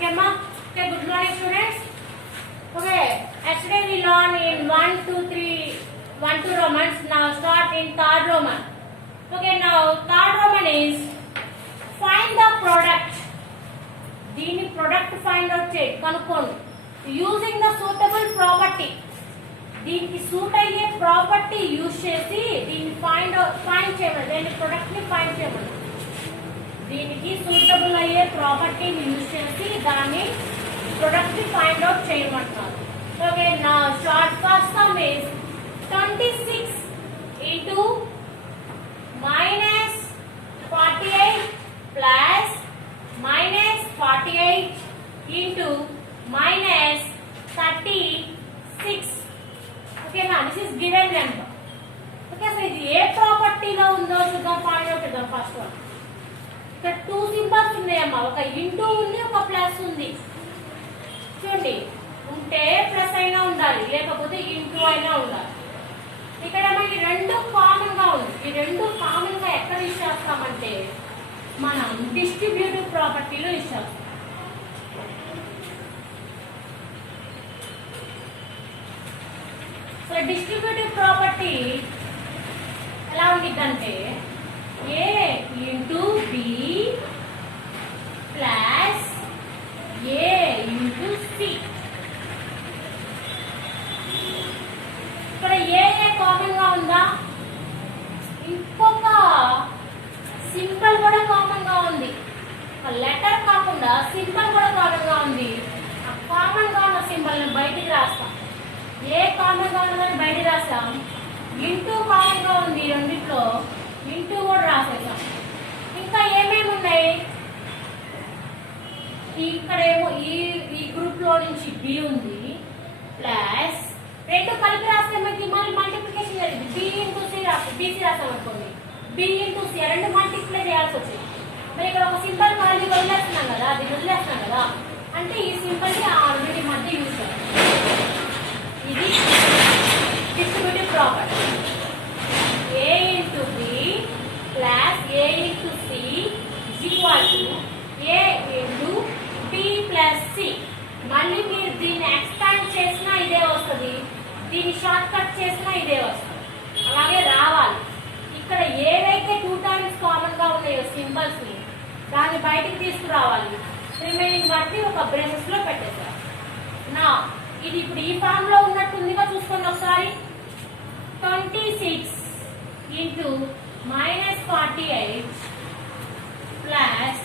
Okay, ma. Okay, good morning, students. Okay, yesterday we learned in 1, 2, 3, 1, 2 Romans. Now start in third Roman. Okay, now third Roman is find the product. దీని product find out చేయి, కనుక్కోండి. Using the suitable property, దీనికి suit అయ్యే property use చేసి దీన్ని find చేయమని, దీని product ని ఫైండ్ చేయమని. దీనికి సూటబుల్ అయ్యే ప్రాపర్టీని యూజ్ చేసి దాన్ని ప్రొడక్ట్ ని ఫైండ్ అవుట్ చేయమంటున్నారు. ఓకే, నా short first some is 26 into -48 plus -48 into -36. Okay, now this is given number. Okay, so ఇది ఏ ప్రాపర్టీలో ఉందో చూద్దాం, ఫైండ్ అవుట్ చేద్దాం. ఫస్ట్ వన్, ఇక్కడ 2 సింబల్స్ ఉన్నాయమ్మా, ఒక ఇంటూ ఉంది, ఒక ప్లస్ ఉంది. చూడండి, ఉంటే ప్లస్ అయినా ఉండాలి, లేకపోతే ఇంటూ అయినా ఉండాలి. ఇక్కడ మనకి రెండు కామన్ గా ఉంది. ఈ రెండు కామన్ గా ఎక్కడ యూజ్ చేస్తామంటే మనం డిస్ట్రిబ్యూటివ్ ప్రాపర్టీలో యూజ్ చేస్తాం. సో డిస్ట్రిబ్యూటివ్ ప్రాపర్టీ ఎలా ఉంటుందంటే ఏ into b plus a into C. ఇక్కడ ఏ కామన్ గా ఉందా, ఇంకొక సింబల్ కూడా కామన్ గా ఉంది. లెటర్ కాకుండా సింబల్ కూడా కామన్ గా ఉంది. ఆ కామన్ గా ఉన్న సింబల్ ని బయటికి రాస్తాం. ఏ కామన్ గా ఉన్నదని బయటికి రాస్తాం. ఇంటూ కామన్ గా ఉంది, రెండిట్లో ఇంటూ కూడా రాసేసాం. ఇంకా ఏమేమి ఉన్నాయి, ఇక్కడేమో ఈ గ్రూప్ లో నుంచి బి ఉంది, ప్లస్ రెండు కలిపి రాస్తే మనకి మళ్ళీ మల్టిప్లికేషన్ జరిగింది. బి ఇంటూ సి రాస్తాం, బీసీ రాస్తాం అనుకోండి, బి ఇంటూ సి రెండు మల్టిప్లై చేయాల్సి వచ్చింది. మరి ఇక్కడ ఒక సింబల్ మళ్ళీ వదిలేస్తున్నాం కదా, అది వదిలేస్తున్నాం కదా, అంటే ఈ సింబల్ ని ఆ రెండింటి మధ్య యూజ్ చేయాలి. ఇది distributive property. A into b plus a into c is equal to a into b plus c. మళ్ళీ మీరు దీన్ని ఎక్స్పాండ్ చేసినా ఇదే వస్తుంది, దీన్ని షార్ట్ కట్ చేసినా ఇదే వస్తుంది. అలాగే రావాలి. ఇక్కడ ఏవైతే 2 టైమ్స్ కామన్ గా ఉన్నాయో సింబల్స్ ని దాన్ని బయటికి తీసుకురావాలి. రిమైనింగ్ బట్టి ఒక బ్రేసెస్ లో పెట్టేశారు. నా ఇది ఇప్పుడు ఈ ఫామ్ లో ఉన్నట్టుందిగా చూసుకోండి ఒకసారి. 26 into -48 plus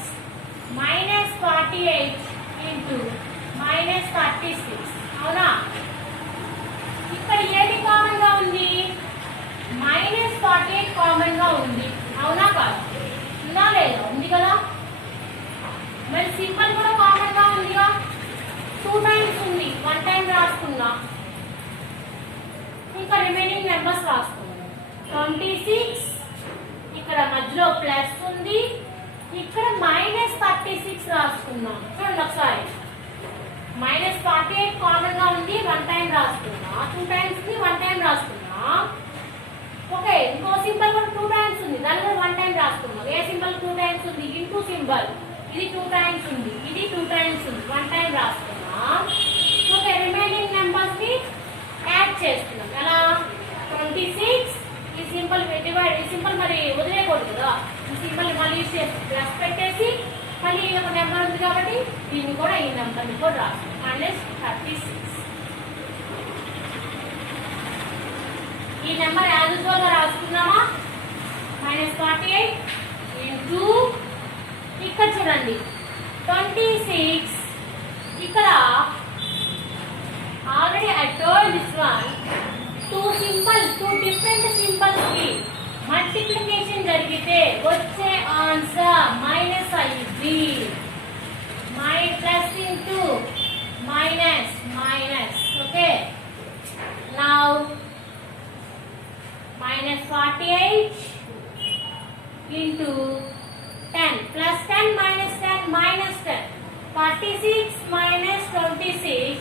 -48 into -36. అవునా, ఇక్కడ ఏది కామన్ గా ఉంది, -48 కామన్ గా ఉంది. అవునా కాదు, ఉందా లేదా, ఉంది కదా. మరి సింబల్ కూడా కామన్ గా ఉందిగా, 2 టైమ్స్ ఉంది, 1 టైం రాసుకున్నా. ఇంకా రిమైనింగ్ నెంబర్స్ రాసుకున్నాం. 26 ఇక్కడ మధ్యలో ప్లస్ ఉంది, ఇక్కడ -36 రాసుకున్నాం. చూడండి ఒకసారి, -48 కామన్ గా ఉంది, 1 టైం రాసుకున్నా. 2 టైమ్స్ ఉంది, 1 టైం రాసుకున్నా. ఓకే, ఇంకో సింబల్ కూడా 2 టైమ్స్ ఉంది, దాన్ని కూడా 1 టైం రాసుకున్నాం. ఏ సింబల్ 2 టైమ్స్ ఉంది, ఇంటూ సింబల్. ఇది 2 టైమ్స్ ఉంది, ఇది 2 టైమ్స్ ఉంది, 1 టైం రాసుకున్నా. ఓకే, రిమైనింగ్ నెంబర్స్ ని యాడ్ చేస్తున్నాం. ఎలా, 26 ఈ సింబల్ డివైడ్, ఈ సింబల్ మరి వదిలేయకూడదు కదా, ఈ సింబల్ మళ్ళీ ప్లస్ పెట్టేసి మళ్ళీ ఒక నెంబర్ ఉంది కాబట్టి దీన్ని కూడా ఈ నెంబర్ ని కూడా రాస్తాం. -36. ఈ నెంబర్ యాజ్ యూజువల్ గా రాసుకున్నామా, -48 ఇంటూ ఇక్కడ చూడండి 26. ఇక్కడ already I told this one, 2 different symbols కి మల్టిప్లికేషన్ జరిగితే వచ్చే ఆన్సర్ మైనస్ అయ్యింది. Plus into minus minus. Okay, now -48 into 10 plus 10 minus 10 minus 10. 46 minus 26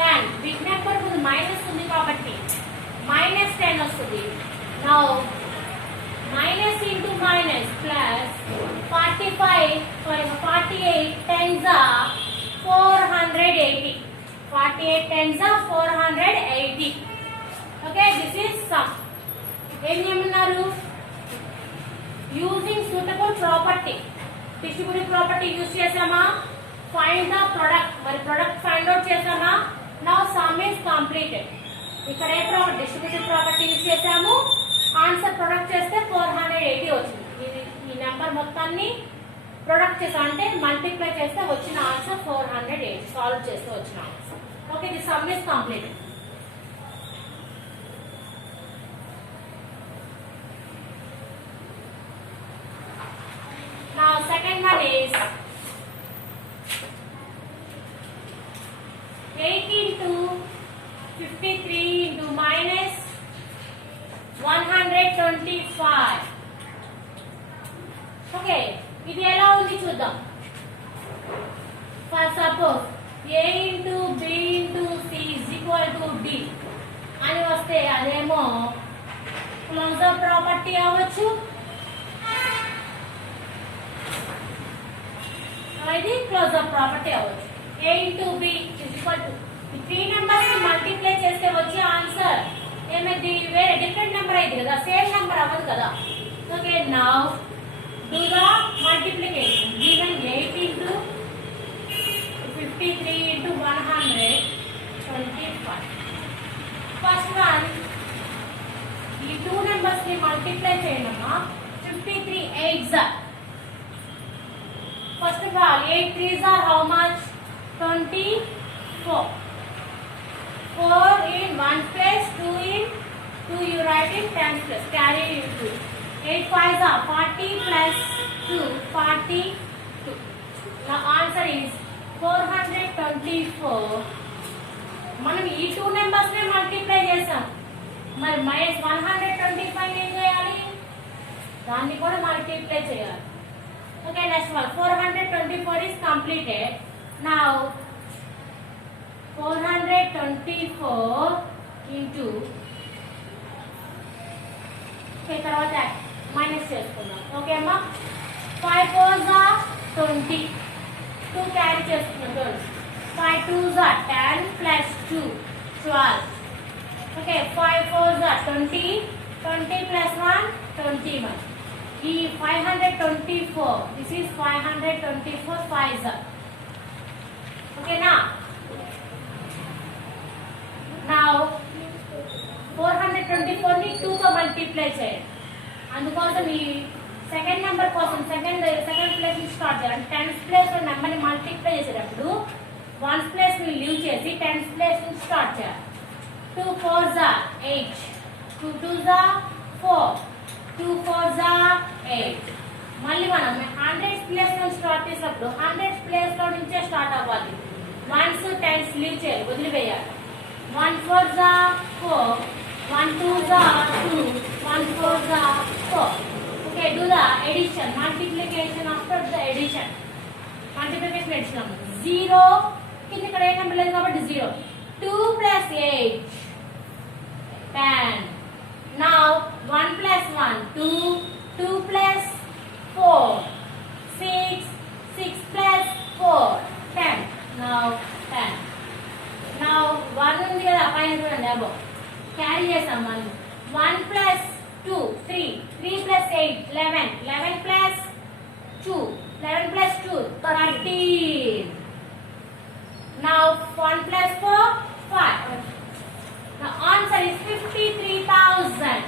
10. Big number ఉంది, మైనస్ ఉంది కాబట్టి -10 వస్తుంది. Now minus into minus plus 48 tens are 48 tens are 480. Okay, this is sum. ఏం చేయమన్నారు? Using suitable property, distributive property use చేసామా? Find the product, మరి product find out చేసామా? Now some is completed. ఇక్కడ ఏ డిస్ట్రిబ్యూటివ్ ప్రాపర్టీ యూజ్ చేసాము, answer product చేస్తే 480 వచ్చింది. ఈ నెంబర్ మొత్తాన్ని ప్రొడక్ట్ చేసా అంటే మల్టిప్లై చేస్తే వచ్చిన ఆన్సర్ 480, సాల్వ్ చేస్తే వచ్చిన answer. Okay, the some is completed. Now second one is 8 into 53 into minus 125. Okay, ఇది ఎలా ఉంది చూద్దాం. For suppose a into b into c is equal to d అని వస్తే అదేమో క్లోజర్ ప్రాపర్టీ అవ్వచ్చు, ఇది క్లోజర్ ప్రాపర్టీ అవ్వచ్చు. a into b is equal to ఈ 3 నెంబర్స్ ని మల్టిప్లై చేస్తే వచ్చే ఆన్సర్ ఏమైంది? వేరే డిఫరెంట్ నెంబర్ అయింది కదా, సేమ్ నెంబర్ అవ్వదు కదా. Okay, now do the multiplication. Given 8 into 53 into 125. First one, ఈ 2 నెంబర్స్ ని మల్టిప్లై చేయడమా? 53 8s are. First of all, 8 3s are how much? 24. 4 in 1 place, 2 in 2 you write in 10 place, carry into 8 5s are 40 plus 2, 42. The answer is 424. మనం ఈ 2 numbers ని multiply చేసాం, మరి minus 125 ఏం చేయాలి? దాన్ని కూడా మల్టిప్లై చేయాలి. Okay, next one, 424 is completed. Now 424 into తర్వాత మైనస్ చేసుకుందాం. ఓకే అమ్మా, 5 4s are 20, 2 క్యారీ చేసుకుందాం. 5 2s are 10 plus 2 12. Okay, 5 4s are 20, 20 plus 1 21. ఈ 524, this is 524 5s are. ఓకేనా? Now 424 ని 2 తో మల్టిప్లై చేయండి. అందుకోసం ఈ సెకండ్ నెంబర్ కోసం సెకండ్ ప్లేస్ నుంచి స్టార్ట్ చేయాలి. 10th ప్లేస్ లో నెంబర్ ని మల్టిప్లై చేసేటప్పుడు 1th ప్లేస్ ని లీవ్ చేసి 10th ప్లేస్ నుంచి స్టార్ట్ చేయాలి. 2 4s are 8, 2 2s are 4, 2 4s are 8. మళ్ళీ మనం 100th ప్లేస్ నుంచి స్టార్ట్ చేసినప్పుడు 100th ప్లేస్ లో నుంచే స్టార్ట్ అవ్వాలి. 1s 10s లీవ్ చేయాలి, వదిలివేయాలి. 1 4s are 4, 1 2s are 2, 1 4s are 4. Okay, do the addition, multiplication after the addition. Multiplication addition. 0 కింద ఇక్కడ ఏ నెంబర్ లేదు కాబట్టి 0. 2 plus 8 10. Now 1 plus 1 2, 2 plus 4 6, 6 plus 4 10. Now 10. Now 1 ఉంది కదా పైన చూడండి, అబో క్యారీ చేసాం. 1 plus 2 3, 3 plus 8 11, 11 plus 2, 11 plus 2 13. Now 1 plus 4 5. The answer is 53,000.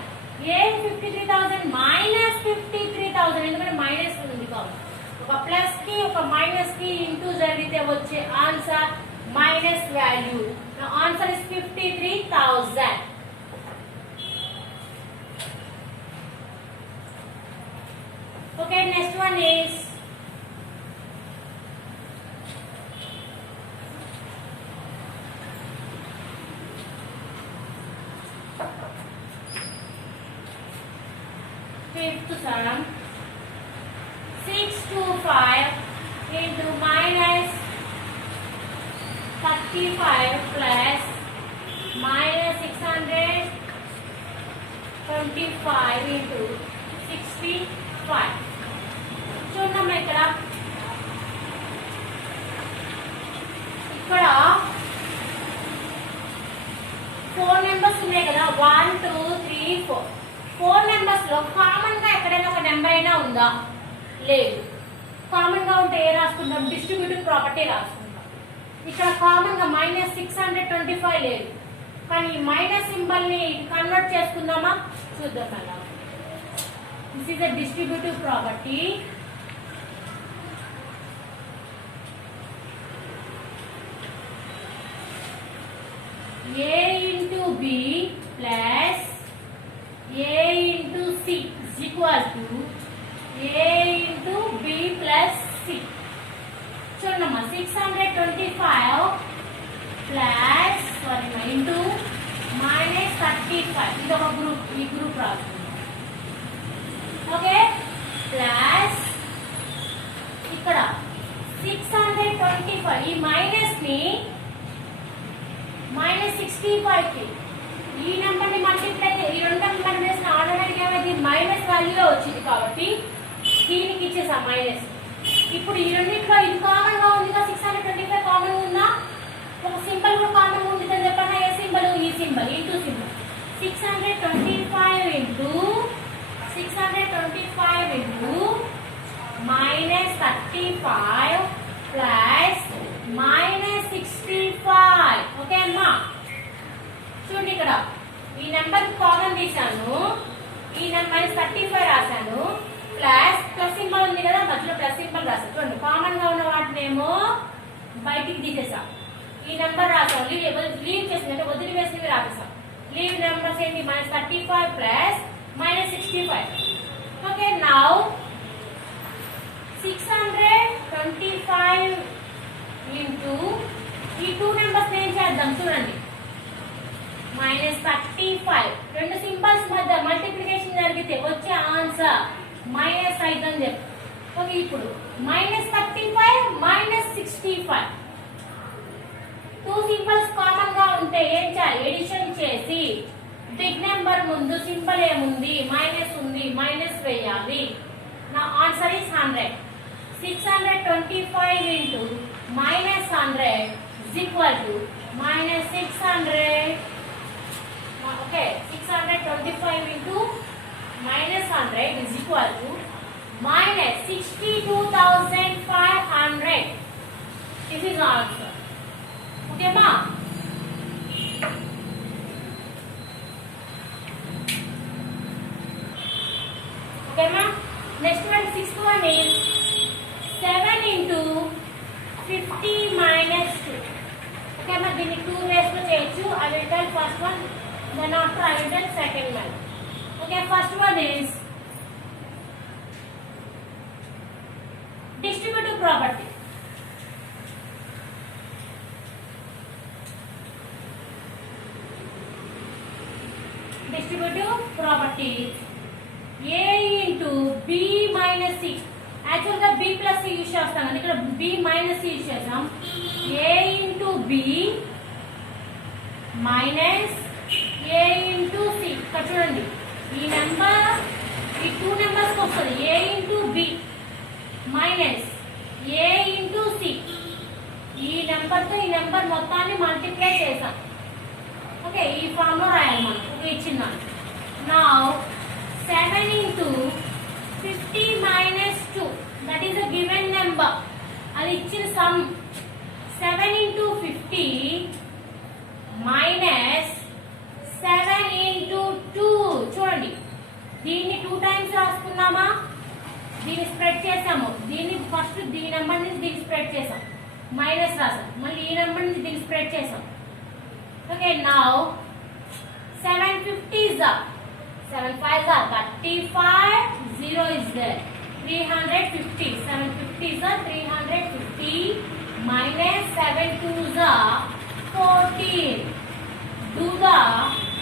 A 53,000 minus 53,000, ఎందుకంటే మైనస్ ఉంది కాబట్టి ఒక ప్లస్ కి ఒక మైనస్ కి ఇంటూ జరిగితే వచ్చే answer minus value. The answer is 53,000. Okay, next one is fifth sum. 625 into minus 35 plus minus 625 into 65. చూడమ్మా, ఇక్కడ 4 నెంబర్స్ లో కామన్ గా ఎక్కడైనా ఒక నెంబర్ అయినా ఉందా? లేదు. కామన్ గా ఉంటే ఏ రాసుకుంటాం? డిస్ట్రిబ్యూటివ్ ప్రాపర్టీ రాసుకుంటాం. ఇక్కడ కామన్ గా -625 లేదు, కానీ మైనస్ సింబల్ ని కన్వర్ట్ చేసుకుందామా? చూద్దాం అలా. This is a distributive property. A into B plus A into C is equal to A into B plus C. చూడమ్మా 625 plus into -35 ఇది ఒక గ్రూప్, ఈ గ్రూప్ రాసుకుందాం. ఓకే, ప్లస్ ఇక్కడ 625 ఈ మైనస్ ని -65 కి ఈ నెంబర్ ని మల్టిప్లై ఈ రెండు నెంబర్ చేసిన ఆల్రెడీ ఏమైంది? మైనస్ వాల్యూలో వచ్చింది కాబట్టి దీనికి ఇచ్చేసా మైనస్. ఇప్పుడు ఈ రెండింటిలో ఇది కామన్ గా ఉంది కదా, 625 కామన్ ఉందా? ఒక సింబల్ కూడా కామన్ ఉంది కదా, చెప్పండి ఏ సింబల్? ఈ symbol, into symbol. 625 into -35 plus -65. Okay అమ్మా, చూడండి ఇక్కడ ఈ నెంబర్ కామన్ తీసాను, ఈ నెంబర్ -35 రాశాను, ప్లస్ ప్లస్ సింబల్ ఉంది కదా, మధ్యలో ప్లస్ సింబల్ రాశాను. చూడండి కామన్ గా ఉన్న వాటినేమో బయటికి తీసేసాం, ఈ నెంబర్ రాసాం, లీవ్ చేసింది అంటే వదిలి వేసినవి రాసేసాం. లీవ్ నెంబర్స్ ఏంటి? -35 ప్లస్ -65. ఓకే, నౌ 625 ఇంటూ ఈ 2 నెంబర్స్ ఏం చేద్దాం? చూడండి -35 రెండు సింబల్స్ మధ్య మల్టిప్లికేషన్ జరిగితే వచ్చే ఆన్సర్ మైనస్ అవుతుందని చెప్పి. ఓకే, ఇప్పుడు -35 -65 2 సింబల్స్ కామన్ గా ఉంటే ఏం చేయాలి? ఎడిషన్ చేసి బిగ్ నెంబర్ ముందు సింబల్ ఏముంది? మైనస్ ఉంది, మైనస్ వేయాలి. నా answer is 100. 625 into -100 is equal to -600. Okay, 625 into -100 is equal to -62,500. This is answer. Okay, ma? Okay, ma? Next one, sixth one is 7 into 50 minus 2. Okay, ma? దీన్ని 2 ways లో చేయొచ్చు. I will tell first one, then after I will tell second one. Okay, first one is distributive property. Distributive property. A into B minus C. Actually గా B plus C use చేస్తాం, ఇక్కడ B minus C use చేస్తాం. A into B minus A into C. ఇక్కడ చూడండి ఈ number ఈ 2 numbers వస్తుంది. A into B minus A into C. ఈ నెంబర్ తో ఈ నెంబర్ మొత్తాన్ని మల్టిప్లై చేసాం. ఓకే, ఈ ఫామ్ లో రాయాలి మనం. ఓకే, ఇచ్చిందాం. Now 7 into 50 minus 2, that is a given number. అది ఇచ్చిన సమ్. 7 into 50 minus 7 into 2. చూడండి దీన్ని 2 టైమ్స్ రాసుకున్నామా? దీన్ని స్ప్రెడ్ చేసాము. దీన్ని ఫస్ట్ ఈ నెంబర్ నుంచి దీన్ని స్ప్రెడ్ చేసాం, మైనస్ రాసాం. మళ్ళీ ఈ నెంబర్ నుంచి దీన్ని స్ప్రెడ్ చేసాం. Okay, now 750s are 7 5s are 35, 0 is there. 350. 750s are 350 minus 7 2s are 14. Do the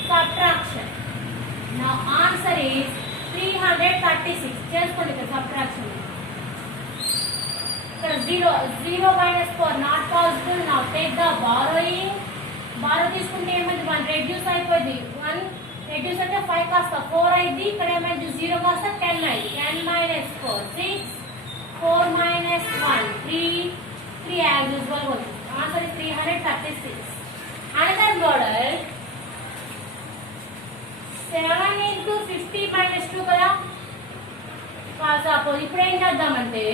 subtraction. Now answer is 336. చేసుకోండి ఇక్కడ subtraction. ఇక్కడ 0 minus 4 not possible. Now take the borrowing. Borrow తీసుకుంటే ఏమైంది? 1 రెడ్యూస్ అయిపోయింది. 1 reduce అంటే 5 కాస్త 4 అయింది. ఇక్కడ ఏమైంది? 0 కాస్త 10 అయింది. 10 minus 4 6, 4 minus 1 3 as usual goes. Answer is 336. Another model 7 into 50 minus 2 కదా. సపోజ్ ఇప్పుడు ఏం చేద్దామంటే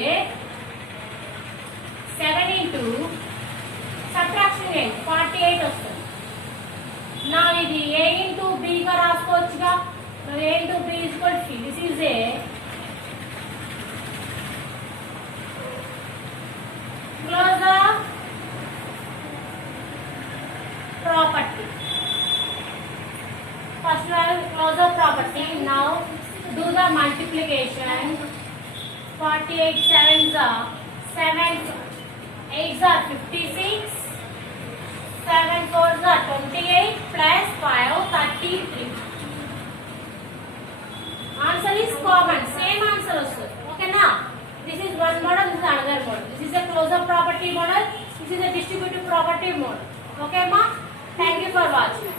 7 into సబ్ట్రాక్షన్ చేయండి 48 వస్తుంది. నా ఇది a into b గా రాసుకోవచ్చుగా. a into b is equal to this is a closure property. First one closure property. Now do the multiplication. 48 sevens are 7 8s are 56. 7 4s are 28 plus 5 33. Answer is common. Same answer also. Okay na? This is one model. This is another model. This is a closure property model. This is a distributive property model. Okay ma? Thank you for watching.